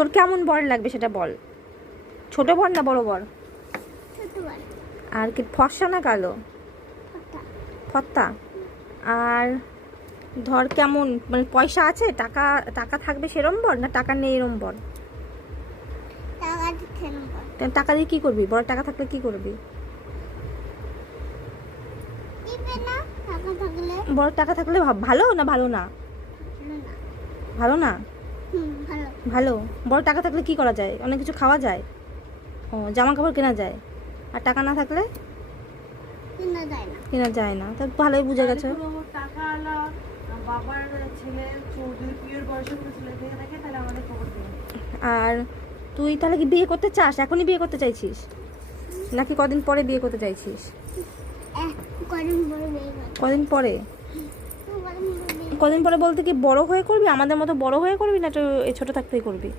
তোর কেমন বর লাগবে সেটা বল। ছোট বর না বড় বর? আর কি ফর্সা না কালো? ফর্সা। আর ধর কেমন, মানে পয়সা আছে, টাকা টাকা থাকবে সেরম বর, না টাকা নেই এরম বর? টাকা দিয়ে কি করবি? বড় টাকা থাকলে কি করবি? বড় টাকা থাকলে ভালো না ভালো না? ভালো না? ভালো। বড় টাকা থাকলে কি করা যায়? অনেক কিছু খাওয়া যায়। ও, জামা কাপড় কেনা যায়। আর টাকা না থাকলে কেনা যায় না। তা ভালোই বুঝে গেছো। আর তুই তাহলে কি বিয়ে করতে চাস? এখনই বিয়ে করতে চাইছিস নাকি কদিন পরে বিয়ে করতে চাইছিস? কদিন পরে? কদিন পরে বলতে কি বড় হয়ে করবি, আমাদের মতো বড় হয়ে করবি, না তো এই ছোট থাকতেই করবি?